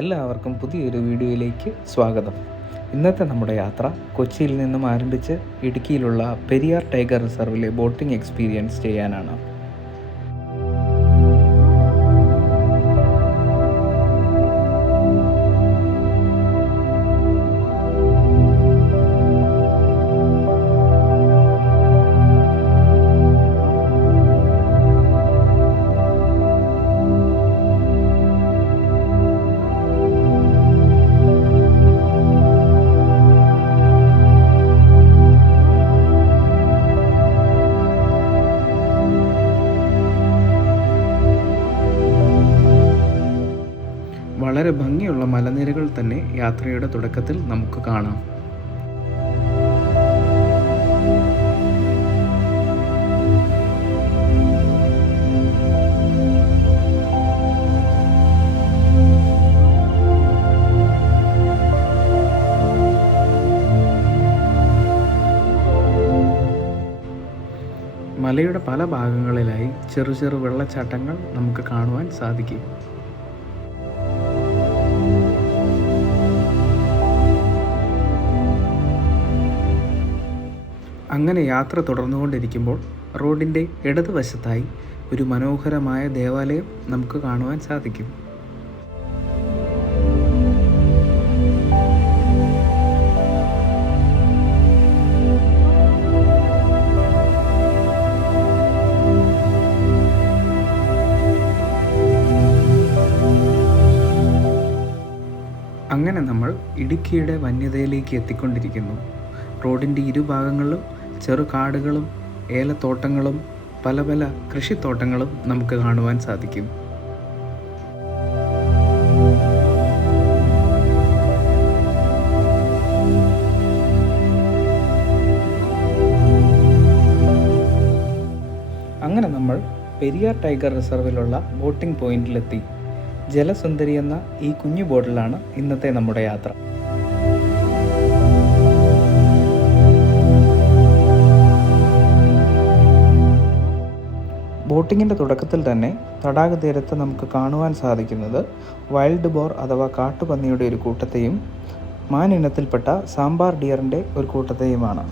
എല്ലാവർക്കും പുതിയൊരു വീഡിയോയിലേക്ക് സ്വാഗതം. ഇന്നത്തെ നമ്മുടെ യാത്ര കൊച്ചിയിൽ നിന്നും ആരംഭിച്ച് ഇടുക്കിയിലുള്ള പെരിയാർ ടൈഗർ റിസർവിലെ ബോട്ടിംഗ് എക്സ്പീരിയൻസ് ചെയ്യാനാണ്. വളരെ ഭംഗിയുള്ള മലനിരകൾ തന്നെ യാത്രയുടെ തുടക്കത്തിൽ നമുക്ക് കാണാം. മലയുടെ പല ഭാഗങ്ങളിലായി ചെറു ചെറു വെള്ളച്ചാട്ടങ്ങൾ നമുക്ക് കാണുവാൻ സാധിക്കും. അങ്ങനെ യാത്ര തുടർന്നുകൊണ്ടിരിക്കുമ്പോൾ റോഡിൻ്റെ ഇടതുവശത്തായി ഒരു മനോഹരമായ ദേവാലയം നമുക്ക് കാണുവാൻ സാധിക്കും. അങ്ങനെ നമ്മൾ ഇടുക്കിയുടെ വന്യതയിലേക്ക് എത്തിക്കൊണ്ടിരിക്കുന്നു. റോഡിൻ്റെ ഇരുഭാഗങ്ങളിലും ചെറു കാടുകളും ഏലത്തോട്ടങ്ങളും പല പല കൃഷിത്തോട്ടങ്ങളും നമുക്ക് കാണുവാൻ സാധിക്കും. അങ്ങനെ നമ്മൾ പെരിയാർ ടൈഗർ റിസർവിലുള്ള ബോട്ടിംഗ് പോയിന്റിലെത്തി. ജലസുന്ദരി എന്ന ഈ കുഞ്ഞു ബോട്ടിലാണ് ഇന്നത്തെ നമ്മുടെ യാത്ര. ബോട്ടിങ്ങിൻ്റെ തുടക്കത്തിൽ തന്നെ തടാക തീരത്ത് നമുക്ക് കാണുവാൻ സാധിക്കുന്നത് വൈൽഡ് ബോർ അഥവാ കാട്ടുപന്നിയുടെ ഒരു കൂട്ടത്തെയും മാനിനത്തിൽപ്പെട്ട സാമ്പാർ ഡിയറിൻ്റെ ഒരു കൂട്ടത്തെയുമാണ്.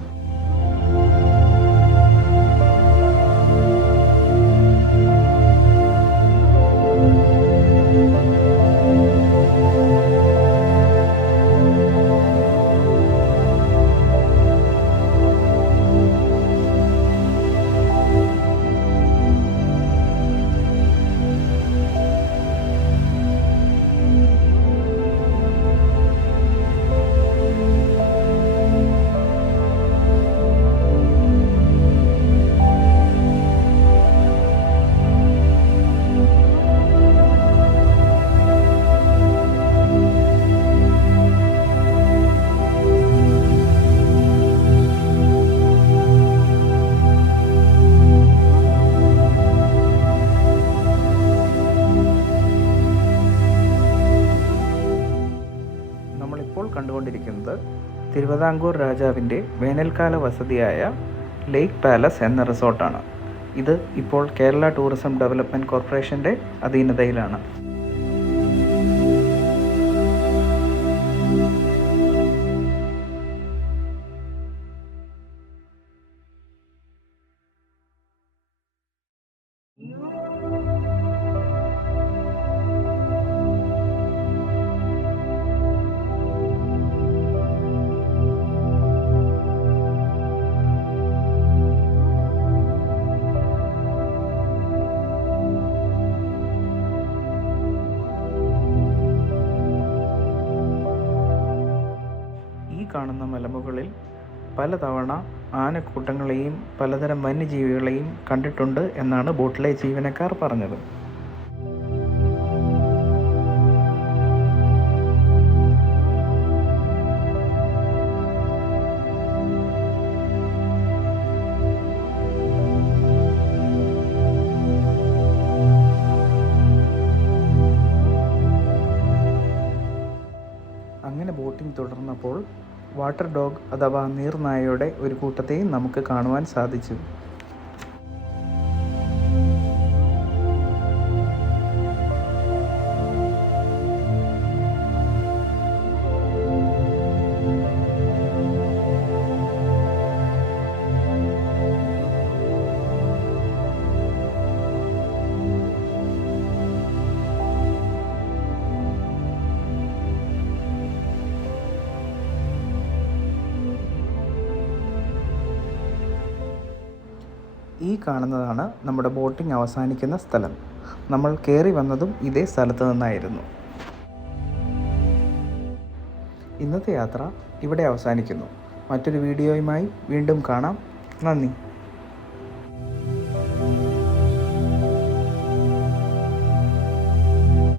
കണ്ടുകൊണ്ടിരിക്കുന്നത് തിരുവിതാംകൂർ രാജാവിൻ്റെ വേനൽക്കാല വസതിയായ ലേക്ക് പാലസ് എന്ന റിസോർട്ടാണ്. ഇത് ഇപ്പോൾ കേരള ടൂറിസം ഡെവലപ്മെൻറ്റ് കോർപ്പറേഷൻ്റെ അധീനതയിലാണ്. കാണുന്ന മലമുകളിൽ പലതവണ ആനക്കൂട്ടങ്ങളെയും പലതരം വന്യജീവികളെയും കണ്ടിട്ടുണ്ട് എന്നാണ് ബോട്ടിലെ ജീവനക്കാർ പറഞ്ഞത്. അങ്ങനെ ബോട്ടിംഗ് തുടർന്നപ്പോൾ വാട്ടർ ഡോഗ് അഥവാ നീർനായയുടെ ഒരു കൂട്ടത്തെയും നമുക്ക് കാണുവാൻ സാധിച്ചു. ഈ കാണുന്നതാണ് നമ്മുടെ ബോട്ടിംഗ് അവസാനിക്കുന്ന സ്ഥലം. നമ്മൾ കയറി വന്നതും ഇതേ സ്ഥലത്ത് നിന്നായിരുന്നു. ഇന്നത്തെ യാത്ര ഇവിടെ അവസാനിക്കുന്നു. മറ്റൊരു വീഡിയോയുമായി വീണ്ടും കാണാം. നന്ദി.